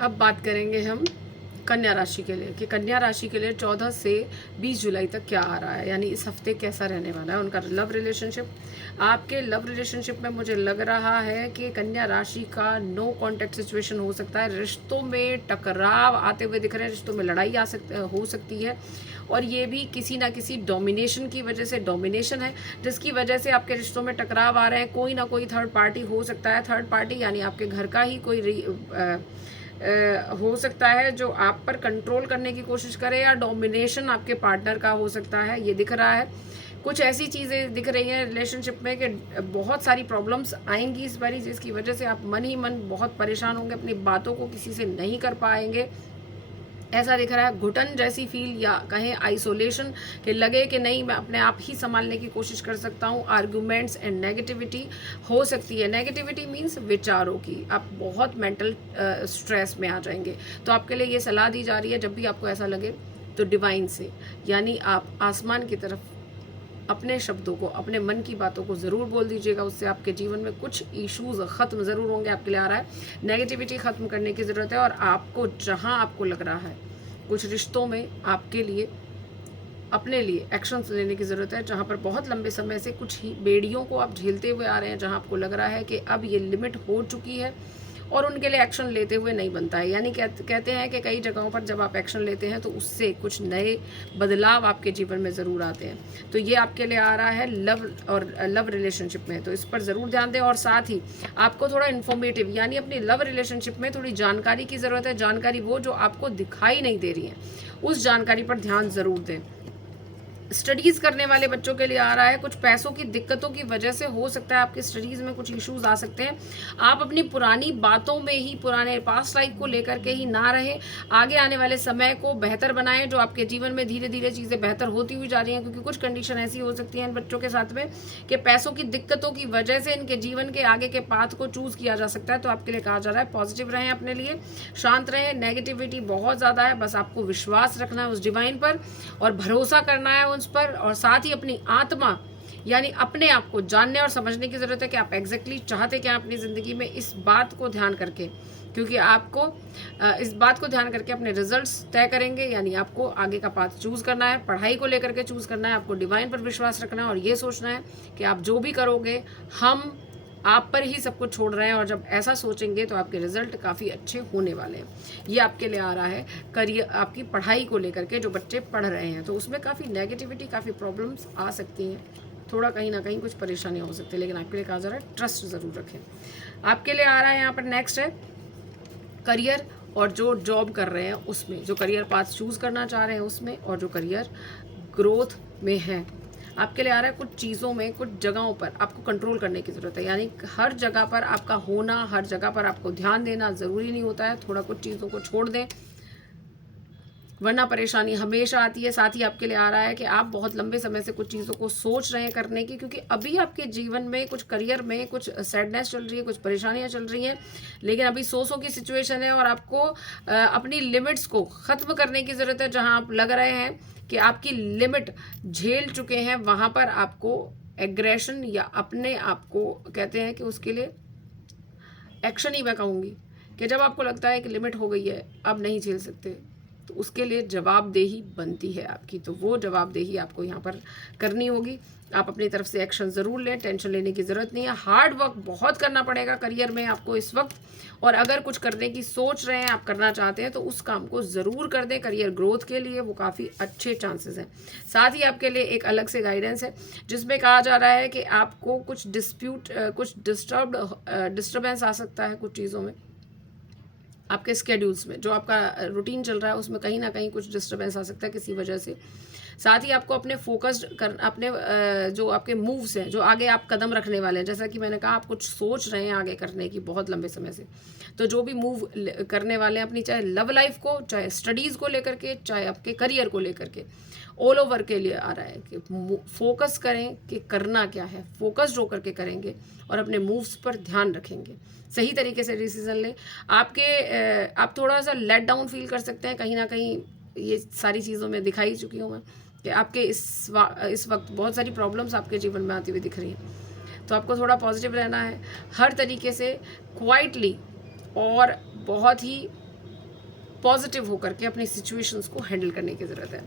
अब बात करेंगे हम कन्या राशि के लिए कि कन्या राशि के लिए 14 से 20 जुलाई तक क्या आ रहा है, यानी इस हफ्ते कैसा रहने वाला है उनका लव रिलेशनशिप। आपके लव रिलेशनशिप में मुझे लग रहा है कि कन्या राशि का नो कॉन्टैक्ट सिचुएशन हो सकता है। रिश्तों में टकराव आते हुए दिख रहे हैं, रिश्तों में लड़ाई हो सकती है, और ये भी किसी ना किसी डोमिनेशन की वजह से। डोमिनेशन है जिसकी वजह से आपके रिश्तों में टकराव आ रहे हैं। कोई ना कोई थर्ड पार्टी हो सकता है। थर्ड पार्टी यानी आपके घर का ही कोई हो सकता है जो आप पर कंट्रोल करने की कोशिश करे, या डोमिनेशन आपके पार्टनर का हो सकता है, ये दिख रहा है। कुछ ऐसी चीज़ें दिख रही हैं रिलेशनशिप में कि बहुत सारी प्रॉब्लम्स आएंगी इस बारी, जिसकी वजह से आप मन ही मन बहुत परेशान होंगे, अपनी बातों को किसी से नहीं कर पाएंगे। ऐसा दिख रहा है घुटन जैसी फील, या कहें आइसोलेशन, कि लगे कि नहीं मैं अपने आप ही संभालने की कोशिश कर सकता हूँ। आर्गूमेंट्स एंड नेगेटिविटी हो सकती है। नेगेटिविटी मीन्स विचारों की, आप बहुत मेंटल स्ट्रेस में आ जाएंगे। तो आपके लिए ये सलाह दी जा रही है, जब भी आपको ऐसा लगे तो डिवाइन से, यानी आप आसमान की तरफ अपने शब्दों को, अपने मन की बातों को ज़रूर बोल दीजिएगा। उससे आपके जीवन में कुछ इश्यूज़ ख़त्म ज़रूर होंगे। आपके लिए आ रहा है नेगेटिविटी ख़त्म करने की ज़रूरत है, और आपको जहां आपको लग रहा है कुछ रिश्तों में आपके लिए अपने लिए एक्शंस लेने की ज़रूरत है, जहाँ पर बहुत लंबे समय से कुछ ही बेड़ियों को आप झेलते हुए आ रहे हैं, जहाँ आपको लग रहा है कि अब ये लिमिट हो चुकी है और उनके लिए एक्शन लेते हुए नहीं बनता है। यानी कहते हैं कि कई जगहों पर जब आप एक्शन लेते हैं तो उससे कुछ नए बदलाव आपके जीवन में ज़रूर आते हैं। तो ये आपके लिए आ रहा है लव रिलेशनशिप में, तो इस पर ज़रूर ध्यान दें। और साथ ही आपको थोड़ा इन्फॉर्मेटिव, यानी अपनी लव रिलेशनशिप में थोड़ी जानकारी की ज़रूरत है। जानकारी वो जो आपको दिखाई नहीं दे रही है, उस जानकारी पर ध्यान ज़रूर दें। स्टडीज़ करने वाले बच्चों के लिए आ रहा है कुछ पैसों की दिक्कतों की वजह से हो सकता है आपकी स्टडीज़ में कुछ इश्यूज आ सकते हैं। आप अपनी पुरानी बातों में ही, पुराने पास्ट लाइफ को लेकर के ही ना रहें। आगे आने वाले समय को बेहतर बनाएं, जो आपके जीवन में धीरे धीरे चीज़ें बेहतर होती हुई जा रही हैं। क्योंकि कुछ कंडीशन ऐसी हो सकती हैं इन बच्चों के साथ में कि पैसों की दिक्कतों की वजह से इनके जीवन के आगे के पाथ को चूज़ किया जा सकता है। तो आपके लिए कहा जा रहा है पॉजिटिव रहें, अपने लिए शांत रहें। नेगेटिविटी बहुत ज़्यादा है, बस आपको विश्वास रखना है उस डिवाइन पर और भरोसा करना है उस पर, और साथ ही अपनी आत्मा यानी अपने आप को जानने और समझने की ज़रूरत है कि आप एग्जैक्टली चाहते क्या अपनी ज़िंदगी में। इस बात को ध्यान करके, क्योंकि आपको इस बात को ध्यान करके अपने रिजल्ट्स तय करेंगे, यानी आपको आगे का पाथ चूज़ करना है, पढ़ाई को लेकर के चूज़ करना है, आपको डिवाइन पर विश्वास रखना है और ये सोचना है कि आप जो भी करोगे हम आप पर ही सब कुछ छोड़ रहे हैं। और जब ऐसा सोचेंगे तो आपके रिजल्ट काफ़ी अच्छे होने वाले हैं। ये आपके लिए आ रहा है करियर, आपकी पढ़ाई को लेकर के, जो बच्चे पढ़ रहे हैं तो उसमें काफ़ी नेगेटिविटी, काफ़ी प्रॉब्लम्स आ सकती हैं, थोड़ा कहीं ना कहीं कुछ परेशानियाँ हो सकती है, लेकिन आपके लिए कहा जा रहा है ट्रस्ट ज़रूर रखें। आपके लिए आ रहा है यहाँ पर नेक्स्ट है करियर, और जो जॉब कर रहे हैं उसमें, जो करियर पाथ चूज़ करना चाह रहे हैं उसमें, और जो करियर ग्रोथ में है। आपके लिए आ रहा है कुछ चीज़ों में, कुछ जगहों पर आपको कंट्रोल करने की ज़रूरत है। यानी हर जगह पर आपका होना, हर जगह पर आपको ध्यान देना ज़रूरी नहीं होता है। थोड़ा कुछ चीज़ों को छोड़ दें, वरना परेशानी हमेशा आती है। साथ ही आपके लिए आ रहा है कि आप बहुत लंबे समय से कुछ चीज़ों को सोच रहे हैं करने की, क्योंकि अभी आपके जीवन में कुछ करियर में कुछ सैडनेस चल रही है, कुछ परेशानियां चल रही हैं, लेकिन अभी सो की सिचुएशन है और आपको अपनी लिमिट्स को ख़त्म करने की ज़रूरत है। जहां आप लग रहे हैं कि आपकी लिमिट झेल चुके हैं, वहां पर आपको एग्रेशन, या अपने आप को कहते हैं कि उसके लिए एक्शन ही मैं कहूँगी, कि जब आपको लगता है कि लिमिट हो गई है, अब नहीं झेल सकते, तो उसके लिए जवाबदेही बनती है आपकी। तो वो जवाबदेही आपको यहाँ पर करनी होगी। आप अपनी तरफ से एक्शन ज़रूर लें, टेंशन लेने की ज़रूरत नहीं है। हार्ड वर्क बहुत करना पड़ेगा करियर में आपको इस वक्त, और अगर कुछ करने की सोच रहे हैं, आप करना चाहते हैं, तो उस काम को ज़रूर कर दें। करियर ग्रोथ के लिए वो काफ़ी अच्छे चांसेस हैं। साथ ही आपके लिए एक अलग से गाइडेंस है जिसमें कहा जा रहा है कि आपको कुछ कुछ डिस्टर्बेंस आ सकता है कुछ चीज़ों में, आपके स्केड्यूल्स में, जो आपका रूटीन चल रहा है उसमें कहीं ना कहीं कुछ डिस्टर्बेंस आ सकता है किसी वजह से। साथ ही आपको अपने फोकस्ड कर, अपने जो आपके मूव्स हैं, जो आगे आप कदम रखने वाले हैं, जैसा कि मैंने कहा आप कुछ सोच रहे हैं आगे करने की बहुत लंबे समय से, तो जो भी मूव करने वाले हैं अपनी, चाहे लव लाइफ को, चाहे स्टडीज़ को लेकर के, चाहे आपके करियर को लेकर के, ऑल ओवर के लिए आ रहा है कि फोकस करें कि करना क्या है, फोकस्ड होकर के करेंगे और अपने मूव्स पर ध्यान रखेंगे, सही तरीके से डिसीजन लें। आप थोड़ा सा लेट डाउन फील कर सकते हैं कहीं ना कहीं, ये सारी चीज़ों में दिखाई चुकी हूँ मैं कि आपके इस वक्त बहुत सारी प्रॉब्लम्स आपके जीवन में आती हुई दिख रही हैं। तो आपको थोड़ा पॉजिटिव रहना है, हर तरीके से क्वाइटली और बहुत ही पॉजिटिव होकर के अपनी सिचुएशंस को हैंडल करने की ज़रूरत है।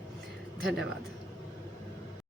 धन्यवाद।